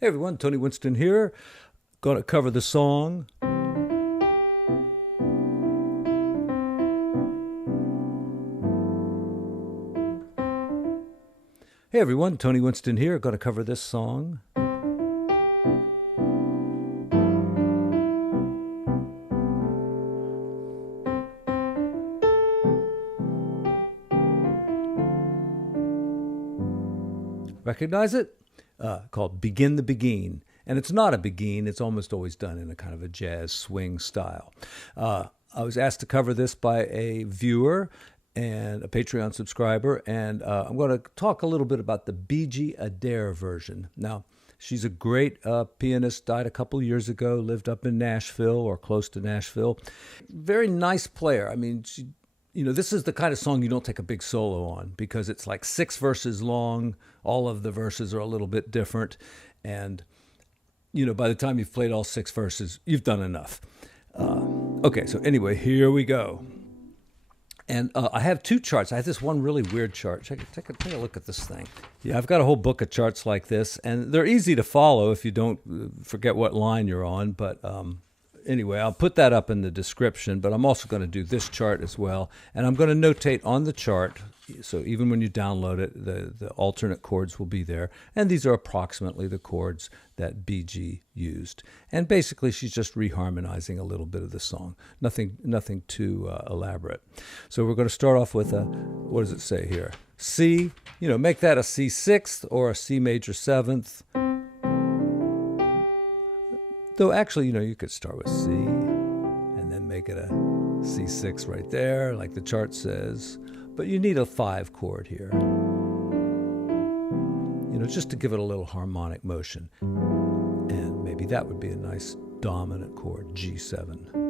Hey everyone, Tony Winston here. Going to cover the song Hey everyone, Tony Winston here. Going to cover this song. Recognize it? Called Begin the Beguine. And it's not a beguine, it's almost always done in a kind of a jazz swing style. I was asked to cover this by a viewer and a Patreon subscriber, and I'm going to talk a little bit about the Beegie Adair version. Now, she's a great pianist, died a couple years ago, lived up in Nashville or close to Nashville. Very nice player. I mean, this is the kind of song you don't take a big solo on because it's like 6 verses long. All of the verses are a little bit different. And, by the time you've played all 6 verses, you've done enough. Okay, so anyway, here we go. And I have 2 charts. I have this one really weird chart. Take a look at this thing. Yeah, I've got a whole book of charts like this, and they're easy to follow if you don't forget what line you're on. But anyway, I'll put that up in the description, but I'm also going to do this chart as well. And I'm going to notate on the chart, so even when you download it, the alternate chords will be there. And these are approximately the chords that BG used. And basically, she's just reharmonizing a little bit of the song. Nothing too elaborate. So we're going to start off with what does it say here? C, make that a C sixth or a C major seventh. Though actually, you could start with C and then make it a C6 right there, like the chart says. But you need a 5 chord here, just to give it a little harmonic motion. And maybe that would be a nice dominant chord, G7.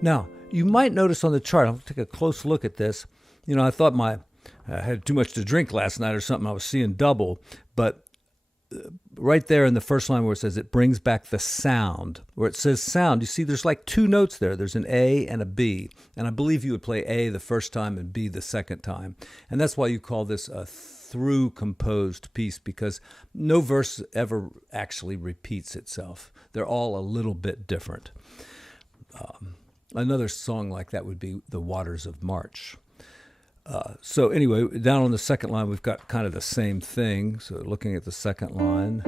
Now, you might notice on the chart, I'll take a close look at this. I thought I had too much to drink last night or something. I was seeing double. But right there in the first line where it says it brings back the sound, where it says sound, you see there's like 2 notes there. There's an A and a B. And I believe you would play A the first time and B the second time. And that's why you call this a through composed piece, because no verse ever actually repeats itself. They're all a little bit different. Another song like that would be The Waters of March. So anyway, down on the second line, we've got kind of the same thing. So looking at the second line.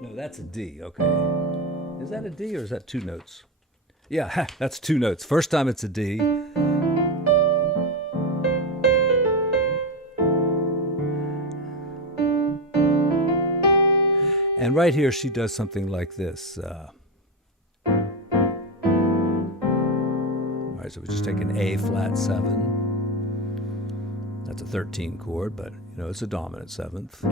No, that's a D, okay. Is that a D or is that 2 notes? Yeah, that's 2 notes. First time it's a D. And right here, she does something like this. So we just take an A flat 7. That's a 13 chord, but it's a dominant 7th.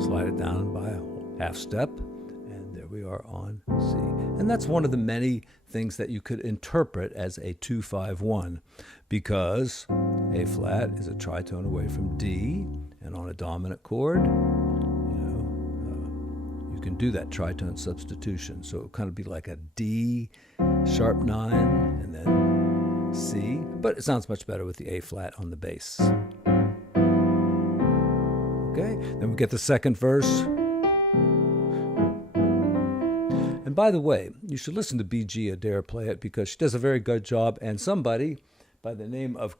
Slide it down by a half step, and there we are on C. And that's one of the many things that you could interpret as a 2-5-1, because A flat is a tritone away from D, and on a dominant chord, you can do that tritone substitution. So it would kind of be like a D sharp 9 and then C, but it sounds much better with the A flat on the bass. Okay, then we get the second verse. And by the way, you should listen to Beegie Adair play it because she does a very good job, and somebody by the name of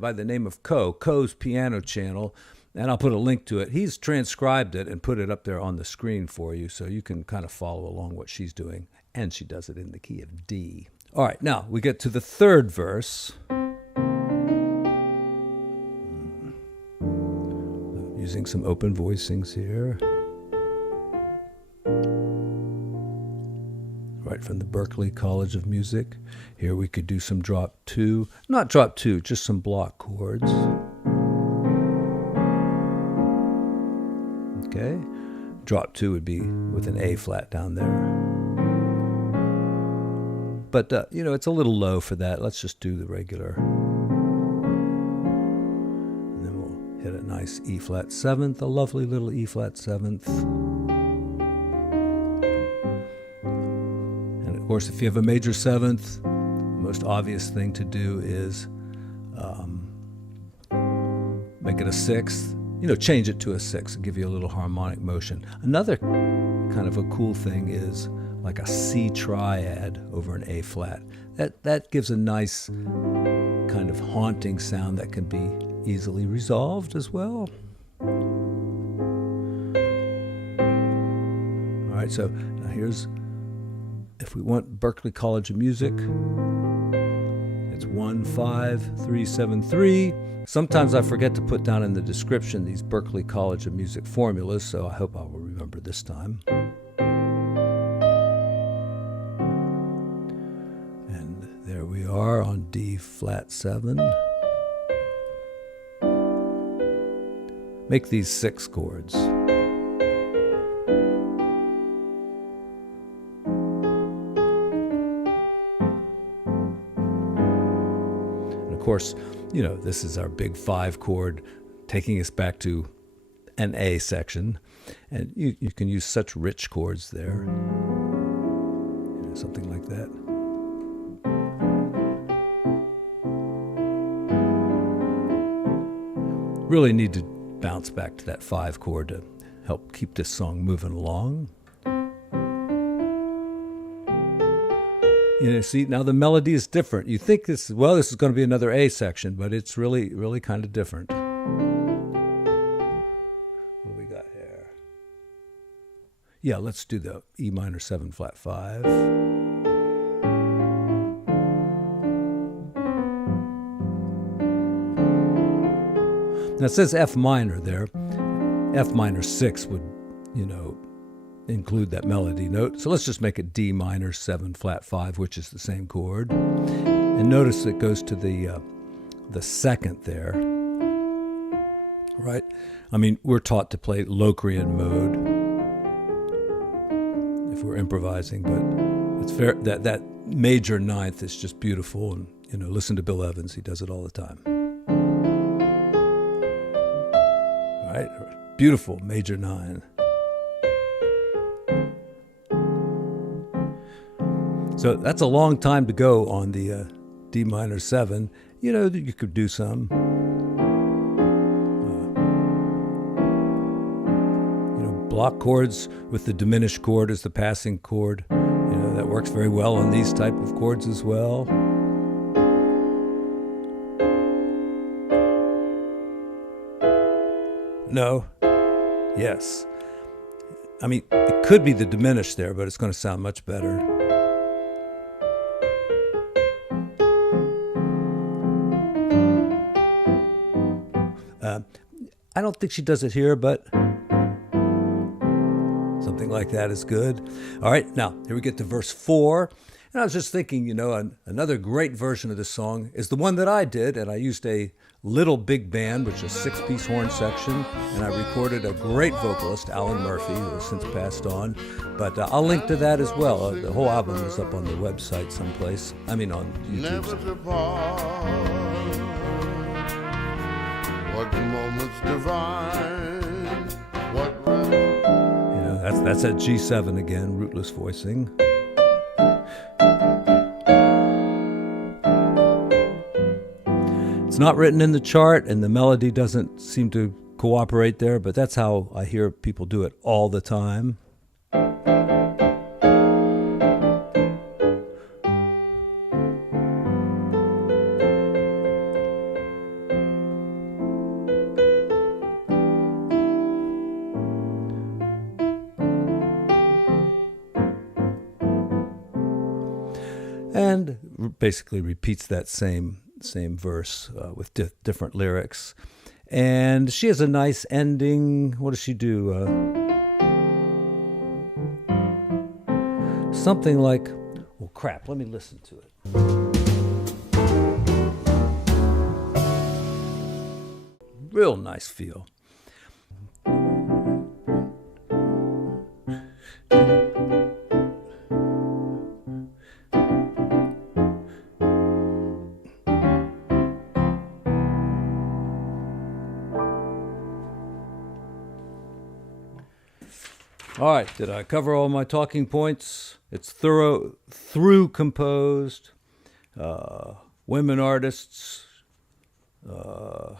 by the name of Co's piano channel, and I'll put a link to it. He's transcribed it and put it up there on the screen for you, so you can kind of follow along what she's doing, and she does it in the key of D. All right, now we get to the third verse. Using some open voicings here. Right from the Berklee College of Music. Here we could do some drop 2. Not drop 2, just some block chords. Okay. Drop 2 would be with an A flat down there. But, it's a little low for that. Let's just do the regular. And then hit a nice E flat seventh, a lovely little E flat seventh. And of course, if you have a major seventh, the most obvious thing to do is make it a sixth. Change it to a sixth and give you a little harmonic motion. Another kind of a cool thing is like a C triad over an A flat. That gives a nice kind of haunting sound that can be easily resolved as well. All right, so now here's, if we want Berklee College of Music, it's 15373. Sometimes I forget to put down in the description these Berklee College of Music formulas, so I hope I will remember this time. And there we are on D flat 7. Make these 6 chords. And of course, this is our big 5 chord, taking us back to an A section. And you can use such rich chords there. Something like that. Really need to bounce back to that 5 chord to help keep this song moving along. See, now the melody is different. You think this is going to be another A section, but it's really, really kind of different. What do we got here? Yeah, let's do the E minor 7 flat 5. Now it says F minor there. F minor 6 would, include that melody note. So let's just make it D minor 7 flat 5, which is the same chord. And notice it goes to the second there. Right? I mean, we're taught to play Locrian mode if we're improvising, but it's fair that major ninth is just beautiful, and listen to Bill Evans, he does it all the time. All right? Beautiful major 9. So that's a long time to go on the D minor 7. You could do some. Block chords with the diminished chord as the passing chord. That works very well on these type of chords as well. No. Yes. I mean, it could be the diminished there, but it's going to sound much better. I don't think she does it here, but something like that is good. All right, now here we get to verse 4. And I was just thinking, another great version of this song is the one that I did, and I used a little big band, which is a 6-piece horn section, and I recorded a great vocalist, Alan Murphy, who has since passed on. But I'll link to that as well. The whole album is up on the website someplace. I mean, on YouTube. What moments divine, what that's that G7 again, rootless voicing. It's not written in the chart, and the melody doesn't seem to cooperate there, but that's how I hear people do it all the time. And basically repeats that same verse with different lyrics. And she has a nice ending. What does she do? Something like, well, crap, let me listen to it. Real nice feel. All right, did I cover all my talking points? It's through composed, women artists, the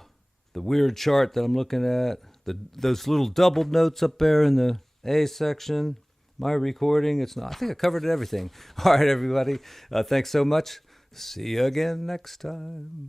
weird chart that I'm looking at, those little doubled notes up there in the A section, my recording. It's not. I think I covered everything. All right, everybody. Thanks so much. See you again next time.